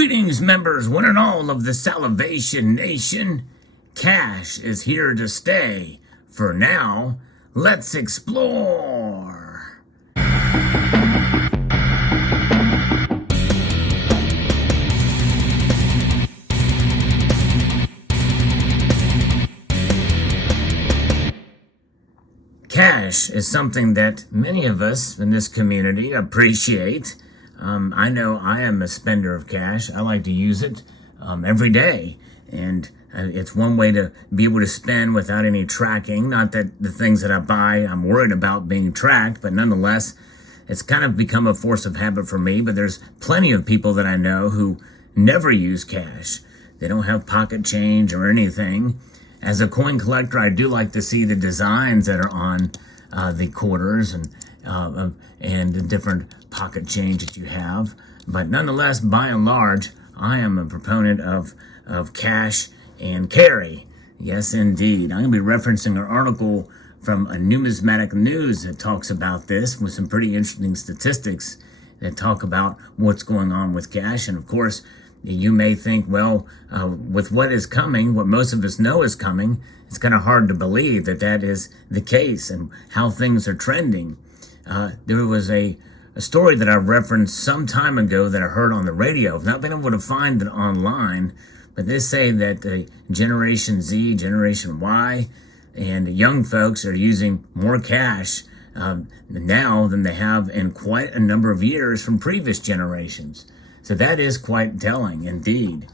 Greetings, members, one and all of the Salivation Nation. Cash is here to stay. For now, let's explore. Cash is something that many of us in this community appreciate. I know I am a spender of cash. I like to use it every day. And it's one way to be able to spend without any tracking. Not that the things that I buy, I'm worried about being tracked, but nonetheless, it's kind of become a force of habit for me. But there's plenty of people that I know who never use cash. They don't have pocket change or anything. As a coin collector, I do like to see the designs that are on the quarters and the different pocket change that you have. But nonetheless, by and large, I am a proponent of cash and carry. Yes, indeed. I'm going to be referencing an article from a Numismatic News that talks about this with some pretty interesting statistics that talk about what's going on with cash. And of course, you may think, well, with what is coming, what most of us know is coming, it's kind of hard to believe that that is the case and how things are trending. There was a story that I referenced some time ago that I heard on the radio. I've not been able to find it online, but they say that Generation Z, Generation Y, and young folks are using more cash now than they have in quite a number of years from previous generations. So that is quite telling indeed.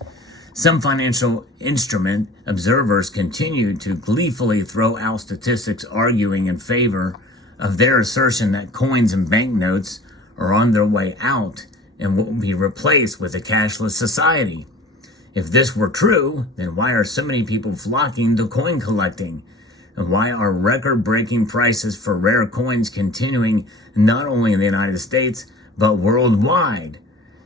Some financial instrument observers continue to gleefully throw out statistics arguing in favor of their assertion that coins and banknotes are on their way out and will be replaced with a cashless society. If this were true, then why are so many people flocking to coin collecting? And why are record-breaking prices for rare coins continuing not only in the United States, but worldwide?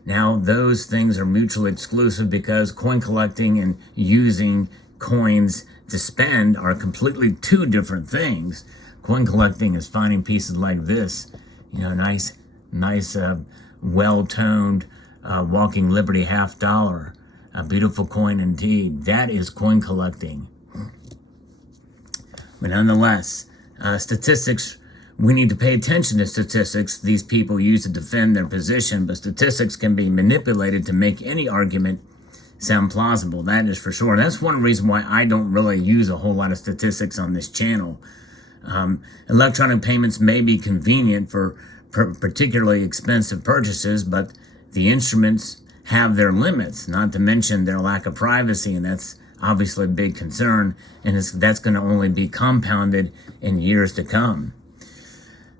Now, those things are mutually exclusive because coin collecting and using coins to spend are completely two different things. Coin collecting is finding pieces like this, nice, well-toned Walking Liberty $50. A beautiful coin indeed. That is coin collecting. But nonetheless, statistics, we need to pay attention to statistics these people use to defend their position, but statistics can be manipulated to make any argument sound plausible. That is for sure. That's one reason why I don't really use a whole lot of statistics on this channel. Electronic payments may be convenient for particularly expensive purchases, but the instruments have their limits, not to mention their lack of privacy, and that's obviously a big concern, and that's going to only be compounded in years to come.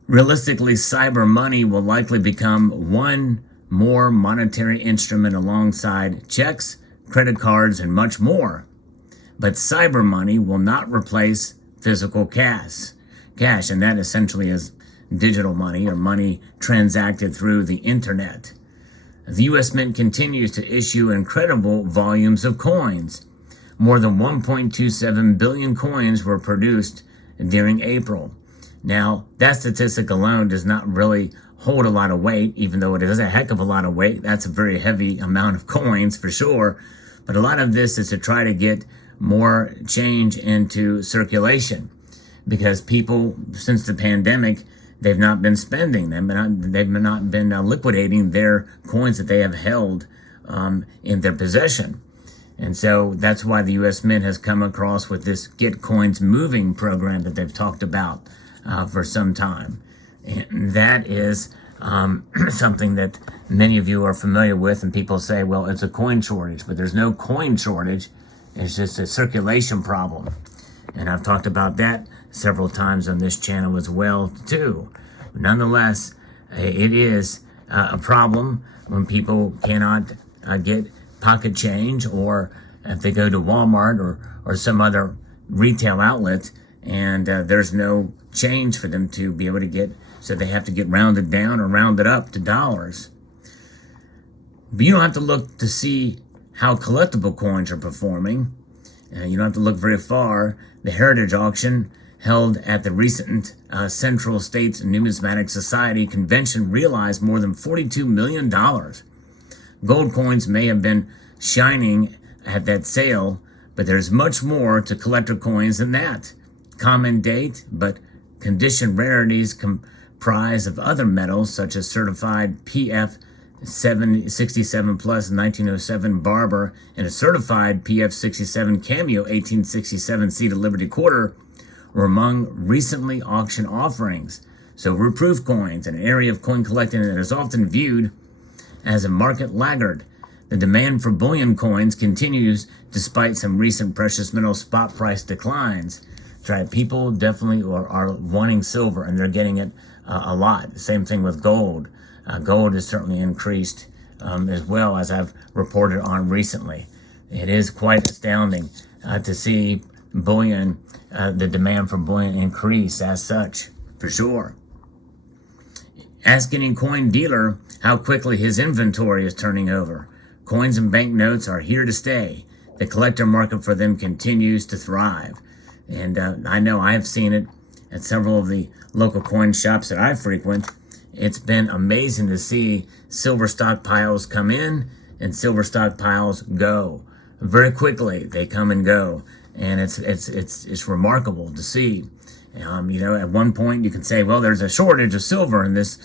Realistically, cyber money will likely become one more monetary instrument alongside checks, credit cards, and much more. But cyber money will not replace physical cash, and that essentially is digital money or money transacted through the internet. The U.S. Mint continues to issue incredible volumes of coins. More than 1.27 billion coins were produced during April. Now, that statistic alone does not really hold a lot of weight, even though it is a heck of a lot of weight. That's a very heavy amount of coins for sure. But a lot of this is to try to get more change into circulation because people, since the pandemic, they've not been spending them, they've not been liquidating their coins that they have held in their possession. And so that's why the U.S. Mint has come across with this Get Coins Moving program that they've talked about for some time. And that is something that many of you are familiar with, and people say, well, it's a coin shortage, but there's no coin shortage. It's just a circulation problem. And I've talked about that several times on this channel as well, too. Nonetheless, it is a problem when people cannot get pocket change, or if they go to Walmart or some other retail outlet and there's no change for them to be able to get, so they have to get rounded down or rounded up to dollars. But you don't have to look to see how collectible coins are performing. You don't have to look very far. The Heritage Auction held at the recent Central States Numismatic Society convention realized more than $42 million. Gold coins may have been shining at that sale, but there's much more to collector coins than that. Common date, but condition rarities comprise of other metals such as certified PF 67 plus 1907 Barber and a certified PF 67 Cameo 1867 Seed of Liberty Quarter were among recently auctioned offerings. So reproof coins, an area of coin collecting that is often viewed as a market laggard. The demand for bullion coins continues despite some recent precious metal spot price declines. Right, people definitely are wanting silver, and they're getting it a lot. Same thing with gold. Gold has certainly increased as well, as I've reported on recently. It is quite astounding to see bullion, the demand for bullion increase as such, for sure. Ask any coin dealer how quickly his inventory is turning over. Coins and banknotes are here to stay. The collector market for them continues to thrive. And I know I have seen it at several of the local coin shops that I frequent. It's been amazing to see silver stockpiles come in and silver stockpiles go. Very quickly, they come and go. And it's remarkable to see. At one point you can say, well, there's a shortage of silver in this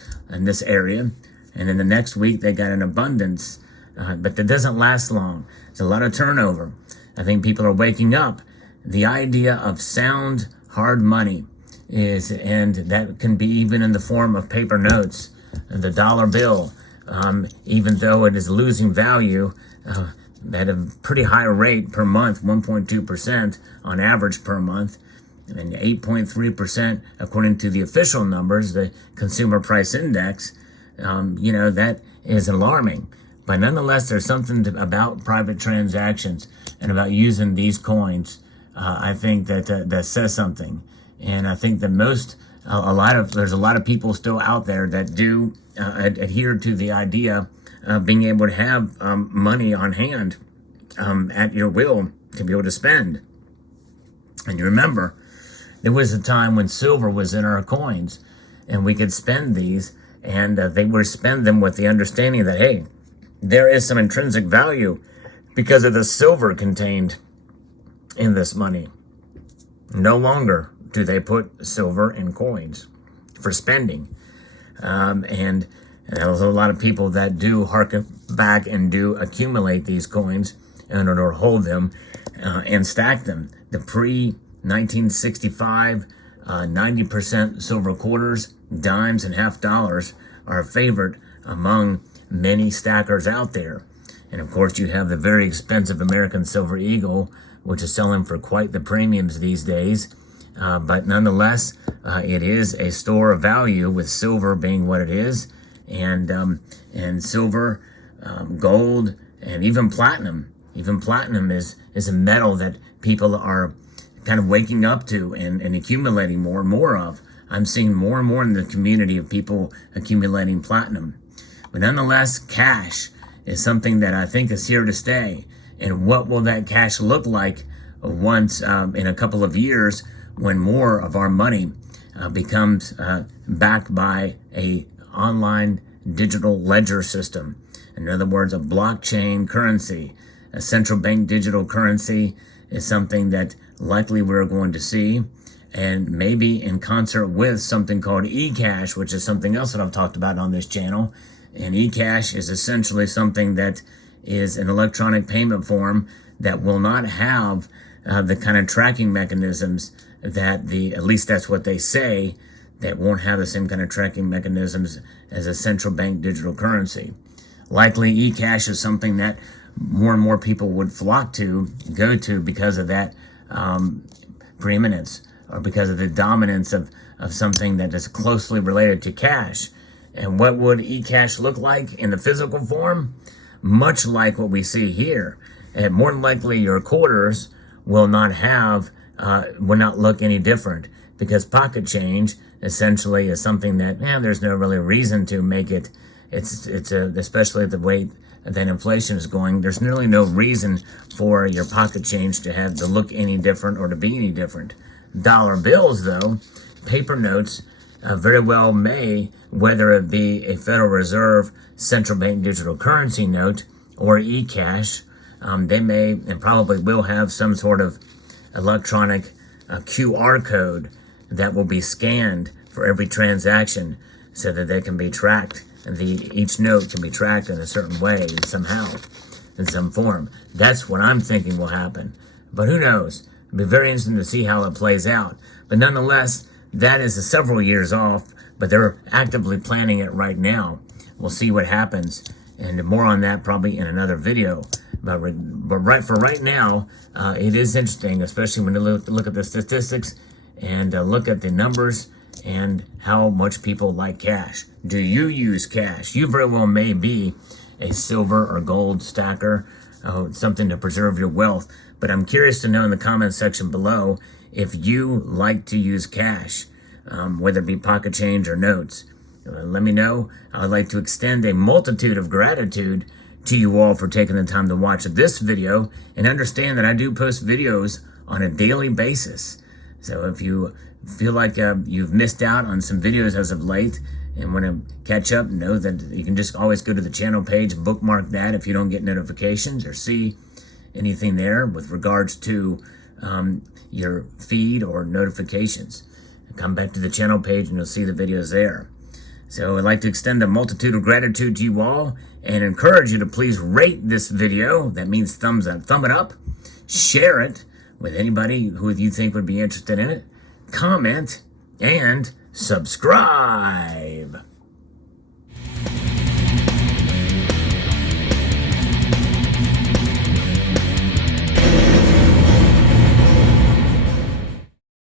area. And then the next week they got an abundance. But that doesn't last long. There's a lot of turnover. I think people are waking up. The idea of sound, hard money and that can be even in the form of paper notes, the dollar bill, even though it is losing value at a pretty high rate per month, 1.2% on average per month, and 8.3% according to the official numbers, the Consumer Price Index. That is alarming. But nonetheless, there's something about private transactions and about using these coins. I think that says something, and I think that there's a lot of people still out there that do adhere to the idea of being able to have money on hand at your will to be able to spend. And you remember, there was a time when silver was in our coins, and we could spend these, and they would spend them with the understanding that, hey, there is some intrinsic value because of the silver contained in this money. No longer do they put silver in coins for spending. And there's a lot of people that do harken back and do accumulate these coins in order to hold them and stack them. The pre-1965 90% silver quarters, dimes, and half dollars are a favorite among many stackers out there. And of course, you have the very expensive American Silver Eagle, which is selling for quite the premiums these days. But nonetheless, it is a store of value, with silver being what it is, and silver, gold, and even platinum. Even platinum is a metal that people are kind of waking up to and accumulating more and more of. I'm seeing more and more in the community of people accumulating platinum. But nonetheless, cash is something that I think is here to stay. And what will that cash look like once in a couple of years, when more of our money becomes backed by a online digital ledger system? In other words, a blockchain currency. A central bank digital currency is something that likely we're going to see, and maybe in concert with something called eCash, which is something else that I've talked about on this channel. And eCash is essentially something that is an electronic payment form that will not have the kind of tracking mechanisms that at least that's what they say, that won't have the same kind of tracking mechanisms as a central bank digital currency. Likely eCash is something that more and more people would flock to, go to, because of that preeminence, or because of the dominance of something that is closely related to cash. And what would eCash look like in the physical form? Much like what we see here. And more than likely your quarters will not look any different, because pocket change essentially is something that, there's no really reason to make it. It's especially the way that inflation is going, there's nearly no reason for your pocket change to look any different or to be any different. Dollar bills, though, paper notes, very well may, whether it be a Federal Reserve central bank digital currency note or eCash, they may and probably will have some sort of electronic QR code that will be scanned for every transaction so that they can be tracked, and each note can be tracked in a certain way somehow, in some form. That's what I'm thinking will happen. But who knows? It'll be very interesting to see how it plays out. But nonetheless, that is several years off, but they're actively planning it right now. We'll see what happens, and more on that probably in another video. But right now, it is interesting, especially when you look at the statistics and look at the numbers and how much people like cash. Do you use cash? You very well may be a silver or gold stacker, something to preserve your wealth. But I'm curious to know in the comments section below if you like to use cash, whether it be pocket change or notes. Let me know. I'd like to extend a multitude of gratitude to you all for taking the time to watch this video, and understand that I do post videos on a daily basis. So if you feel like you've missed out on some videos as of late and want to catch up, know that you can just always go to the channel page, bookmark that if you don't get notifications or see anything there with regards to your feed or notifications. Come back to the channel page and you'll see the videos there. So I'd like to extend a multitude of gratitude to you all and encourage you to please rate this video. That means thumbs up, thumb it up, share it with anybody who you think would be interested in it, comment, and subscribe.